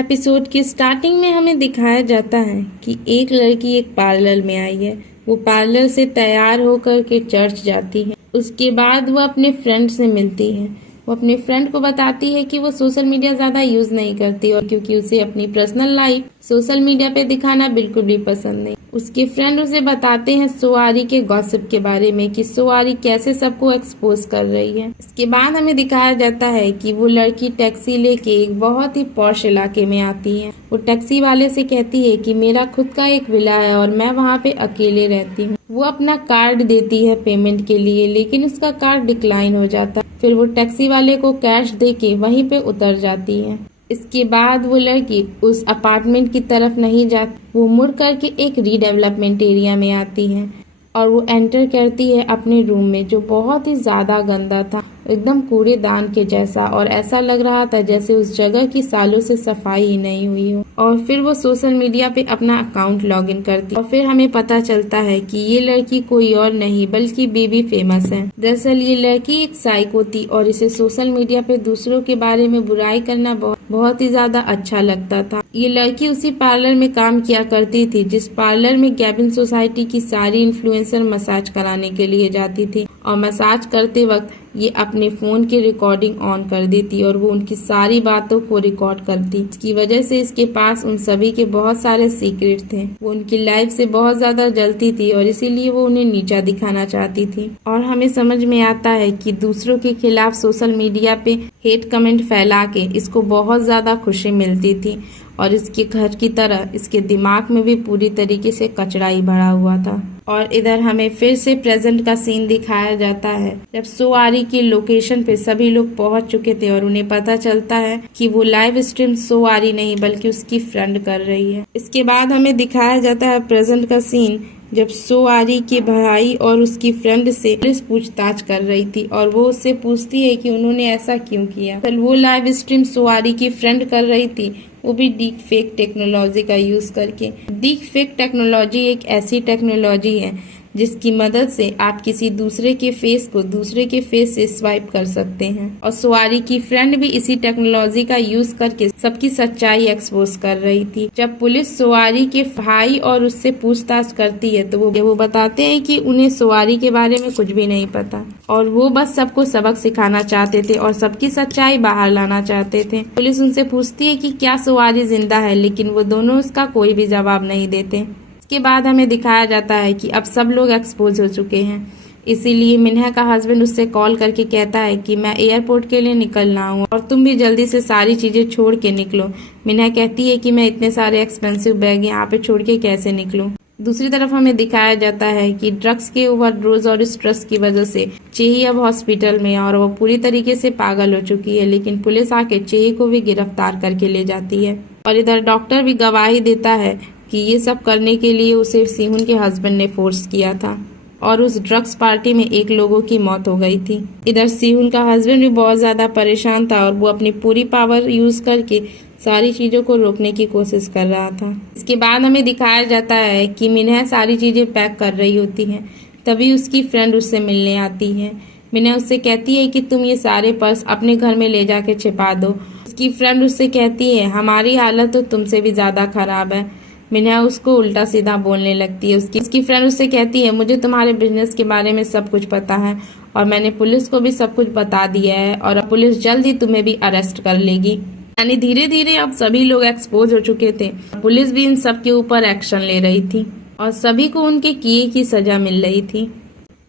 Episode की starting में हमें दिखाया जाता है कि एक लड़की एक पार्लर में आई है। वो पार्लर से तैयार होकर के चर्च जाती है। उसके बाद वो अपने फ्रेंड से मिलती है। वो अपने फ्रेंड को बताती है कि वो सोशल मीडिया ज़्यादा यूज़ नहीं करती और क्योंकि उसे अपनी पर्सनल लाइफ सोशल मीडिया पे दिखाना बिल्कुल भी पसंद नहीं। उसके फ्रेंड उसे बताते हैं सोआरी के गॉसिप के बारे में कि सोआरी कैसे सबको एक्सपोज कर रही है। इसके बाद हमें दिखाया जाता है कि वो लड़की टैक्सी लेके एक बहुत ही पॉश इलाके में आती है। वो टैक्सी वाले से कहती है कि मेरा खुद का एक विला है और मैं वहाँ पे अकेले रहती हूँ। वो अपना कार्ड देती है पेमेंट के लिए, लेकिन उसका कार्ड डिक्लाइन हो जाता है। फिर वो टैक्सी वाले को कैश दे के वहीं पे उतर जाती है। इसके बाद वो लड़की उस अपार्टमेंट की तरफ नहीं जाती, वो मुड़ करके एक रीडेवलपमेंट एरिया में आती है और वो एंटर करती है अपने रूम में, जो बहुत ही ज़्यादा गंदा था, एकदम कूड़ेदान के जैसा, और ऐसा लग रहा था जैसे उस जगह की सालों से सफाई ही नहीं हुई हो। और फिर वो सोशल मीडिया पे अपना अकाउंट लॉगिन करती है और फिर हमें पता चलता है कि ये लड़की कोई और नहीं बल्कि बेबी फेमस है। दरअसल ये लड़की एक साइको थी और इसे सोशल मीडिया पे दूसरों के बारे में बुराई करना बहुत ही ज्यादा अच्छा लगता था। ये लड़की उसी पार्लर में काम किया करती थी जिस पार्लर में गैबिन सोसाइटी की सारी इन्फ्लुएंसर मसाज कराने के लिए जाती थी, और मसाज करते वक्त ये अपने फोन की रिकॉर्डिंग ऑन कर देती और वो उनकी सारी बातों को रिकॉर्ड करती। इसकी वजह से इसके पास उन सभी के बहुत सारे सीक्रेट थे। वो उनकी लाइफ से बहुत ज्यादा जलती थी और इसीलिए वो उन्हें नीचा दिखाना चाहती थी। और हमें समझ में आता है कि दूसरों के खिलाफ सोशल मीडिया पे हेट कमेंट फैला के इसको बहुत ज्यादा खुशी मिलती थी और इसके घर की तरह इसके दिमाग में भी पूरी तरीके से कचरा ही भरा हुआ था। और इधर हमें फिर से प्रेजेंट का सीन दिखाया जाता है जब सोआरी की लोकेशन पे सभी लोग पहुंच चुके थे और उन्हें पता चलता है कि वो लाइव स्ट्रीम सोआरी नहीं बल्कि उसकी फ्रेंड कर रही है। इसके बाद हमें दिखाया जाता है प्रेजेंट का सीन जब सोआरी के भाई और उसकी फ्रेंड से पुलिस पूछताछ कर रही थी और वो उससे पूछती है कि उन्होंने ऐसा क्यों किया। कल वो लाइव स्ट्रीम सोआरी की फ्रेंड कर रही थी, वो भी डीप फेक टेक्नोलॉजी का यूज करके। डीप फेक टेक्नोलॉजी एक ऐसी टेक्नोलॉजी है जिसकी मदद से आप किसी दूसरे के फेस को दूसरे के फेस से स्वाइप कर सकते हैं। और सोआरी की फ्रेंड भी इसी टेक्नोलॉजी का यूज करके सबकी सच्चाई एक्सपोज कर रही थी। जब पुलिस सोआरी के भाई और उससे पूछताछ करती है तो वो बताते हैं कि उन्हें सोआरी के बारे में कुछ भी नहीं पता और वो बस सबको सबक सिखाना चाहते थे और सबकी सच्चाई बाहर लाना चाहते थे। पुलिस उनसे पूछती है कि क्या सोआरी जिंदा है, लेकिन वो दोनों उसका कोई भी जवाब नहीं देते। के बाद हमें दिखाया जाता है कि अब सब लोग एक्सपोज हो चुके हैं, इसीलिए मिन्हा का हस्बैंड उससे कॉल करके कहता है कि मैं एयरपोर्ट के लिए निकलना हूँ और तुम भी जल्दी से सारी चीजें छोड़ के निकलो। मिन्हा कहती है कि मैं इतने सारे एक्सपेंसिव बैग यहाँ पे छोड़ के कैसे निकलूं। दूसरी तरफ हमें दिखाया जाता है कि ड्रग्स के ओवरडोज और स्ट्रेस की वजह से चेही अब हॉस्पिटल में है और वो पूरी तरीके से पागल हो चुकी है, लेकिन पुलिस आके चेही को भी गिरफ्तार करके ले जाती है। और इधर डॉक्टर भी गवाही देता है कि ये सब करने के लिए उसे सिहुन के हस्बैंड ने फोर्स किया था और उस ड्रग्स पार्टी में एक लोगों की मौत हो गई थी। इधर सिहुन का हस्बैंड भी बहुत ज्यादा परेशान था और वो अपनी पूरी पावर यूज करके सारी चीजों को रोकने की कोशिश कर रहा था। इसके बाद हमें दिखाया जाता है कि मिन्हा सारी चीजें पैक कर रही होती है, तभी उसकी फ्रेंड उससे मिलने आती है। मिन्हा उससे कहती है कि तुम ये सारे पर्स अपने घर में ले जाके छिपा दो। उसकी फ्रेंड उससे कहती है हमारी हालत तो तुमसे भी ज्यादा खराब है। मिन्हा उसको उल्टा सीधा बोलने लगती है। उसकी फ्रेंड उससे कहती है मुझे तुम्हारे बिजनेस के बारे में सब कुछ पता है और मैंने पुलिस को भी सब कुछ बता दिया है और अब पुलिस जल्द ही तुम्हें भी अरेस्ट कर लेगी। यानी धीरे धीरे अब सभी लोग एक्सपोज हो चुके थे। पुलिस भी इन सब के ऊपर एक्शन ले रही थी और सभी को उनके किए की सजा मिल रही थी।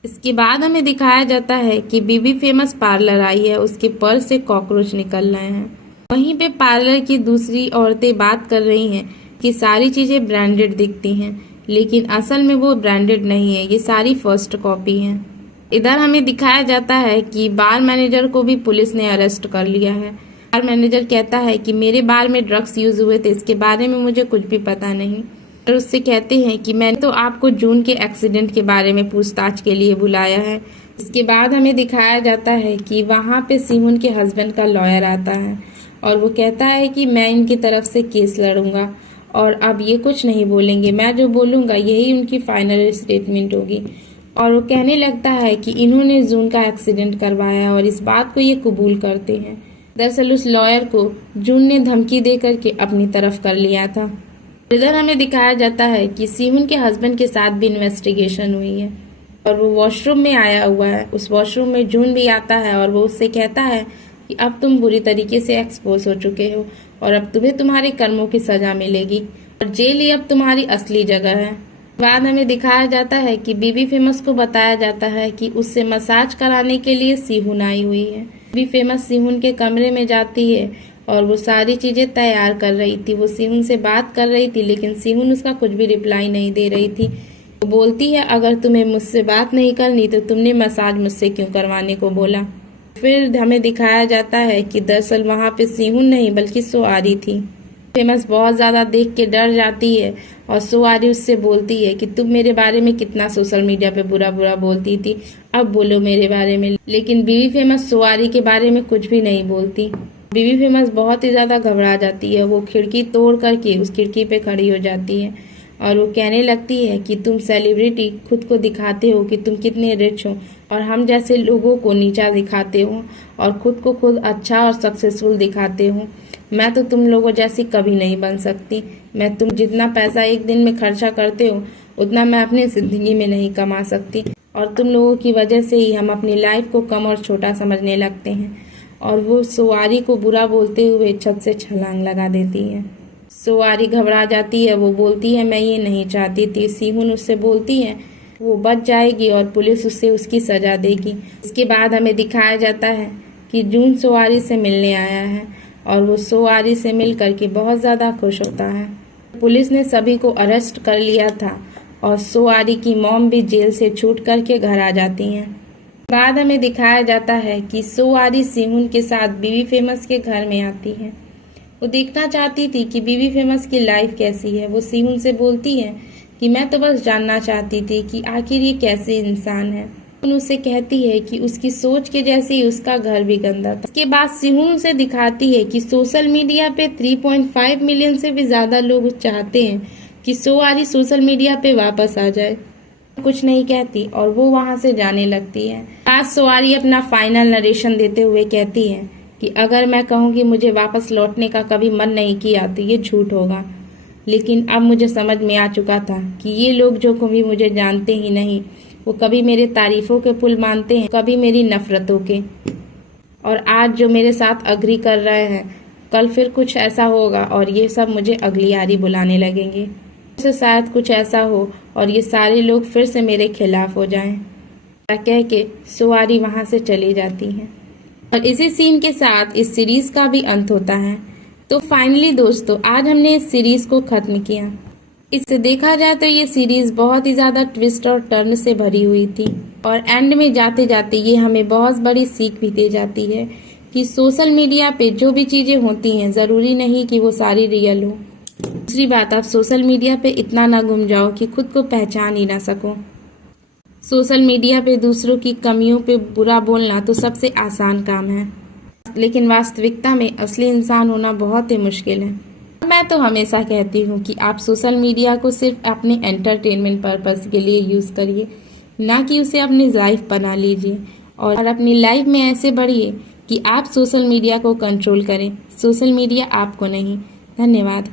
इसके बाद हमें दिखाया जाता है कि बीबी फेमस पार्लर आई है, उसके पर्स से कॉकरोच निकल रहे हैं। वहीं पे पार्लर की दूसरी औरतें बात कर रही हैं कि सारी चीजें ब्रांडेड दिखती हैं, लेकिन असल में वो ब्रांडेड नहीं है, ये सारी फर्स्ट कॉपी हैं। इधर हमें दिखाया जाता है कि बार मैनेजर को भी पुलिस ने अरेस्ट कर लिया है। बार मैनेजर कहता है कि मेरे बार में ड्रग्स यूज हुए थे, इसके बारे में मुझे कुछ भी पता नहीं। और उससे कहते हैं कि मैंने तो आपको जून के एक्सीडेंट के बारे में पूछताछ के लिए बुलाया है। इसके बाद हमें दिखाया जाता है कि वहाँ पे सिहुन के हस्बैंड का लॉयर आता है और वो कहता है कि मैं इनकी तरफ से केस लड़ूंगा और अब ये कुछ नहीं बोलेंगे, मैं जो बोलूँगा यही उनकी फाइनल स्टेटमेंट होगी। और वो कहने लगता है कि इन्होंने जून का एक्सीडेंट करवाया और इस बात को ये कबूल करते हैं। दरअसल उस लॉयर को जून ने धमकी दे करके अपनी तरफ कर लिया था। इधर हमें दिखाया जाता है कि सीहुन के हस्बैंड के साथ भी इन्वेस्टिगेशन हुई है और वो वॉशरूम में आया हुआ है। उस वॉशरूम में जून भी आता है और वो उससे कहता है कि अब तुम बुरी तरीके से एक्सपोज हो चुके हो और अब तुम्हें तुम्हारे कर्मों की सजा मिलेगी और जेल ही अब तुम्हारी असली जगह है। बाद हमें दिखाया जाता है कि बीबी फेमस को बताया जाता है कि उससे मसाज कराने के लिए सीहुन आई हुई है। बीबी फेमस सीहुन के कमरे में जाती है और वो सारी चीजें तैयार कर रही थी। वो सीहुन से बात कर रही थी लेकिन सीहुन उसका कुछ भी रिप्लाई नहीं दे रही थी। वो बोलती है अगर तुम्हें मुझसे बात नहीं करनी तो तुमने मसाज मुझसे क्यों करवाने को बोला। फिर हमें दिखाया जाता है कि दरअसल वहाँ पे सीहुन नहीं बल्कि सोआरी थी। फेमस बहुत ज़्यादा देख के डर जाती है और सोआरी उससे बोलती है कि तुम मेरे बारे में कितना सोशल मीडिया पे बुरा बुरा बोलती थी, अब बोलो मेरे बारे में। लेकिन बीवी फेमस सोआरी के बारे में कुछ भी नहीं बोलती। बीवी फेमस बहुत ही ज़्यादा घबरा जाती है। वो खिड़की तोड़ करके उस खिड़की पे खड़ी हो जाती है और वो कहने लगती है कि तुम सेलिब्रिटी खुद को दिखाते हो कि तुम कितने रिच हो और हम जैसे लोगों को नीचा दिखाते हो और खुद को खुद अच्छा और सक्सेसफुल दिखाते हो। मैं तो तुम लोगों जैसी कभी नहीं बन सकती। मैं तुम जितना पैसा एक दिन में खर्चा करते हो उतना मैं अपनी जिंदगी में नहीं कमा सकती और तुम लोगों की वजह से ही हम अपनी लाइफ को कम और छोटा समझने लगते हैं। और वो सोआरी को बुरा बोलते हुए छत से छलांग लगा देती है। सोआरी घबरा जाती है। वो बोलती है मैं ये नहीं चाहती थी। सीहुन उससे बोलती है वो बच जाएगी और पुलिस उससे उसकी सजा देगी। इसके बाद हमें दिखाया जाता है कि जून सोआरी से मिलने आया है और वो सोआरी से मिल करके बहुत ज़्यादा खुश होता है। पुलिस ने सभी को अरेस्ट कर लिया था और सोआरी की मॉम भी जेल से छूट करके घर आ जाती हैं। बाद हमें दिखाया जाता है कि सोआरी सीहुन के साथ बीवी फेमस के घर में आती है। वो देखना चाहती थी कि बीवी फेमस की लाइफ कैसी है। वो सीहुन से बोलती है कि मैं तो बस जानना चाहती थी कि आखिर ये कैसे इंसान है। सीहुन उससे कहती है कि उसकी सोच के जैसे ही उसका घर भी गंदा था। इसके बाद सीहुन उसे दिखाती है कि सोशल मीडिया पे 3.5 मिलियन से भी ज्यादा लोग चाहते हैं कि सोआरी सोशल मीडिया पे वापस आ जाए। कुछ नहीं कहती और वो वहां से जाने लगती है। आज सोआरी अपना फाइनल नरेशन देते हुए कहती है कि अगर मैं कहूँ कि मुझे वापस लौटने का कभी मन नहीं किया तो ये झूठ होगा। लेकिन अब मुझे समझ में आ चुका था कि ये लोग जो कभी मुझे जानते ही नहीं, वो कभी मेरे तारीफों के पुल मानते हैं, कभी मेरी नफरतों के। और आज जो मेरे साथ अग्री कर रहे हैं, कल फिर कुछ ऐसा होगा और ये सब मुझे अगली यारी बुलाने लगेंगे। से शायद कुछ ऐसा हो और ये सारे लोग फिर से मेरे खिलाफ हो जाएं। कह के सोआरी वहां से चली जाती है और इसी सीन के साथ इस सीरीज का भी अंत होता है। तो फाइनली दोस्तों आज हमने इस सीरीज को खत्म किया। इससे देखा जाए तो ये सीरीज बहुत ही ज्यादा ट्विस्ट और टर्न से भरी हुई थी और एंड में जाते जाते ये हमें बहुत बड़ी सीख भी दे जाती है कि सोशल मीडिया पे जो भी चीजें होती हैं जरूरी नहीं कि वो सारी रियल हो। दूसरी बात, आप सोशल मीडिया पे इतना ना गुम जाओ कि खुद को पहचान ही ना सको। सोशल मीडिया पे दूसरों की कमियों पे बुरा बोलना तो सबसे आसान काम है, लेकिन वास्तविकता में असली इंसान होना बहुत ही मुश्किल है। मैं तो हमेशा कहती हूँ कि आप सोशल मीडिया को सिर्फ अपने एंटरटेनमेंट पर्पस के लिए यूज़ करिए, ना कि उसे अपनी लाइफ बना लीजिए और अपनी लाइफ में ऐसे बढ़िए कि आप सोशल मीडिया को कंट्रोल करें, सोशल मीडिया आपको नहीं। धन्यवाद।